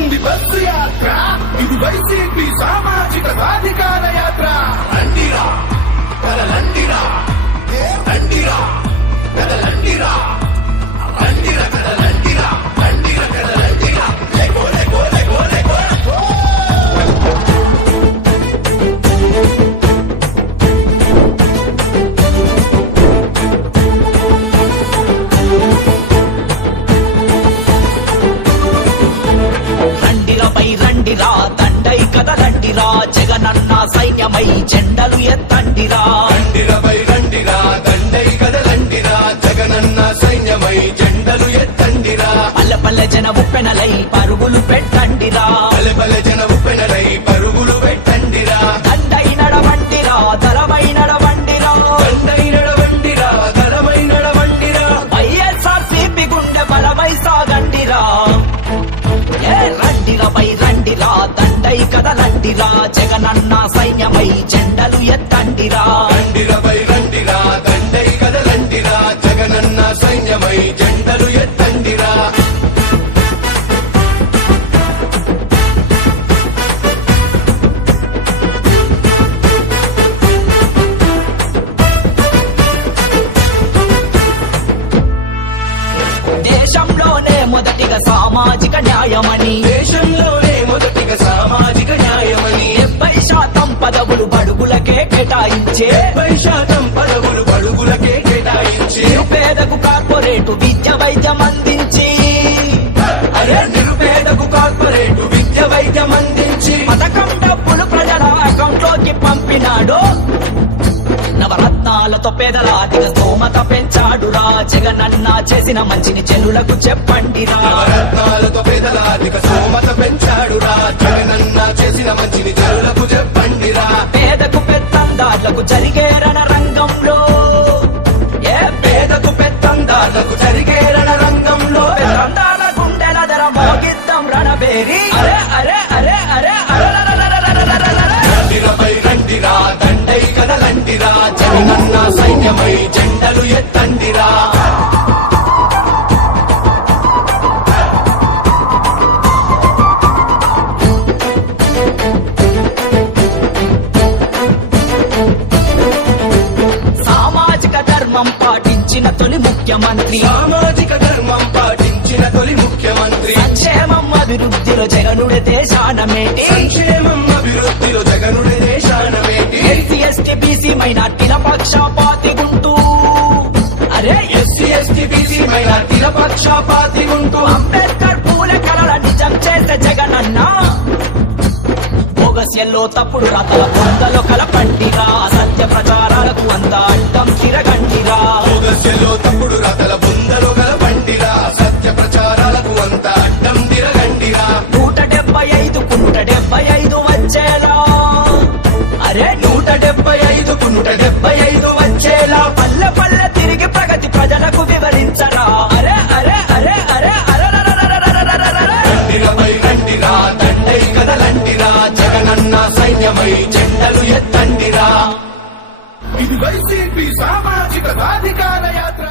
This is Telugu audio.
సాగుతుంది బస్సు యాత్ర, ఇది వైసీపీ సామాజిక సాధికార యాత్ర. రండిరా కదలండిరా, రండిరా కదలండిరా, రండిరా కదలండిరా, రండిరా కదలండిరా, లేకో లేకో లేకో లేకో. రండిరా దండై కదలండిరా, జగనన్న సైన్యమై జెండలు ఎత్తండిరా. రండిరపై రండిరా దండై కదలండిరా, జగనన్న సైన్యమై జెండలు ఎత్తండిరా. పల్లె పల్లె జన ఉప్పెనలై పరుగులు పెట్టండిరా, పల్లె పల్లె జన ఉప్పెనలై పరుగులు పెట్టండిరా. దండై నడవండిరా దళమై నడవండిరా, దండై నడవండిరా దళమై నడవండిరా. వైఎస్ఆర్సీపీ గుండె బలమై సాగండిరా. రండిరపై రండిరా దండై కదలండిరా, జగనన్న సైన్యమై జెండలు ఎత్తండిరా. రండిరపై రండిరా దండై కదలండిరా, జగనన్న సైన్యమై జెండలు ఎత్తండిరా. దేశంలోనే మొదటిగా సామాజిక న్యాయమని, దేశంలోనే మొదటిగా సామాజిక న్యాయమని, 70% పదవులు బడుగులకే కేటాయించే, 70% పదవులు బడుగులకే కేటాయించి, నిరుపేదకు కార్పొరేటు విద్య వైద్యం అందించి, అరే నిరుపేదకు కార్పొరేటు విద్య వైద్యం అందించి, పథకం డబ్బులు ప్రజల అకౌంట్లోకి పంపినాడు. నవరత్నాలతో పేదల ఆర్థిక స్తోమత పెంచాడురా, జగనన్న చేసిన మంచిని జనులకు చెప్పండిరా. నవరత్నాలతో పేదల ఆర్థిక స్తోమత పెంచాడురా, జగనన్న చేసిన మంచిని జనులకు చెప్పండిరా. పేదకు పెత్తందార్లకు జరిగే రణరంగంలో, పేదకు పెత్తందార్లకు జరిగే రణరంగంలో, పెత్తందార్ల గుండెల ధర మోగిద్దాం రణబేరి. అరే అరే అరే అరే రండిరపై రండిరా దండై కదలండిరా, జగనన్న సైన్యమై జెండలు ఎత్తండిరా. సామాజిక ధర్మం పాటించిన తొలి ముఖ్యమంత్రి, సామాజిక ధర్మం పాటించిన తొలి ముఖ్యమంత్రి, సంక్షేమం అభివృద్ధిలో జగనుడే దేశానమేటి, సంక్షేమం అభివృద్ధిలో జగనుడే దేశానమేటి. ఎస్సీ ఎస్టీ బీసీ మైనార్టీల పక్షపాతిగుంటూ, అరే ఎస్సీ ఎస్టీ బీసీ మైనార్టీల పక్షపాతిగుంటూ, అంబేద్కర్ పూల కళల నిజం చేసే జగనన్న, బోగస్యల్లో తప్పుడు రాతల పొందలో కలపండిరా, సత్య ప్రచారాలకు అంత అడ్డం తిరగండిరా. భోగస్యలో తప్పుడు రాతల బుందలో కలపండిరా, సత్య ప్రచారాలకు అంత అడ్డం తిరగండిరా. 175 వచ్చేలా, అరే 175 వచ్చేలా పల్లె పల్లె తిరిగి ప్రగతి ప్రజలకు వివరించరా. అరే అరే అరే అరే రండిరపై రండిరా దండై కదలండిరా, జగనన్న సైన్యమై జెండలు ఎత్తండిరా. ఇది వైసీపీ సామాజిక సాధికార యాత్ర.